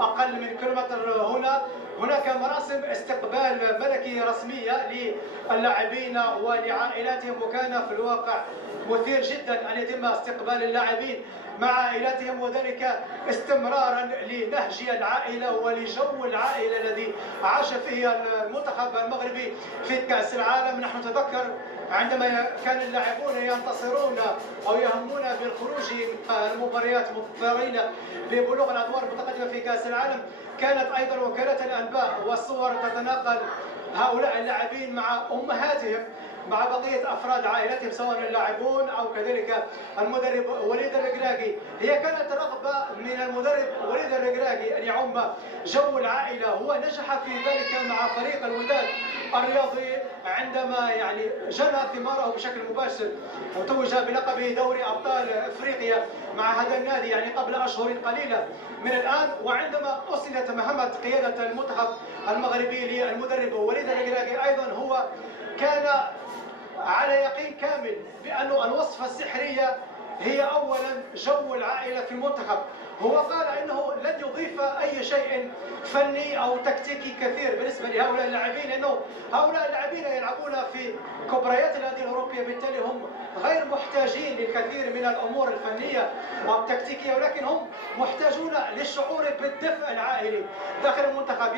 أقل من كيلومتر هنا هناك مراسم استقبال ملكي رسمية للاعبين ولعائلاتهم، وكان في الواقع مثير جدا أن يتم استقبال اللاعبين مع عائلاتهم، وذلك استمرارا لنهج العائلة ولجو العائلة الذي عاش فيه المنتخب المغربي في كأس العالم. نحن نتذكر عندما كان اللاعبون ينتصرون أو يهمون بالخروج من المباريات مضطرين لبلوغ الأدوار المتقدمة في كأس العالم، كانت أيضا وكالة الأنباء والصور تتناقل هؤلاء اللاعبين مع أمهاتهم مع بقية أفراد عائلتهم، سواء اللاعبون أو كذلك المدرب وليد الركراكي. هي كانت رغبة من المدرب وليد الركراكي أن يعم جو العائلة. هو نجح في ذلك مع فريق الوداد الرياضي عندما جنى ثماره بشكل مباشر وتوج بلقب دوري أبطال إفريقيا مع هذا النادي قبل أشهر قليلة من الآن. وعندما أسندت مهمة قيادة المنتخب المغربي للمدرب وليد الركراكي، أيضا هو كان على يقين كامل بأن الوصفة السحرية هي أولا جو العائلة في المنتخب. هو قال إنه لن يضيف أي شيء فني أو تكتيكي كثير بالنسبة لهؤلاء اللاعبين، لأنه هؤلاء اللاعبين يلعبون في كبريات الأندية الأوروبية، بالتالي هم غير محتاجين للكثير من الأمور الفنية والتكتيكية، ولكن هم محتاجون للشعور بالدفء العائلي داخل المنتخب.